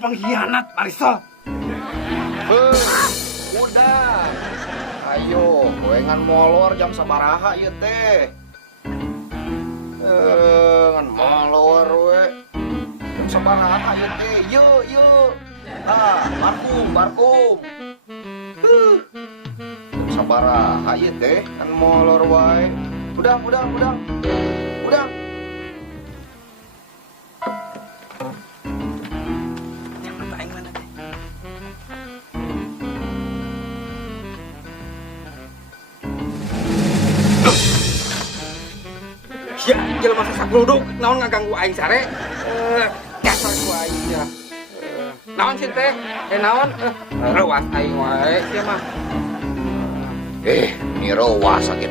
pengkhianat, Mariso. Udah. Ayo, goengan molor jam sabaraha ieu teh. Ngan molor we. Jam sabaraha ieu teh? Yuk. Barkum. Jam sabaraha ieu teh? Kan molor wae. Udah. Ya, jelema sasak gluduk, naon ngaganggu aing sare? Kasar ku aing ya. Naon sih teh? Naon? Rewas aing wae ieu mah. Ini rewas sakitu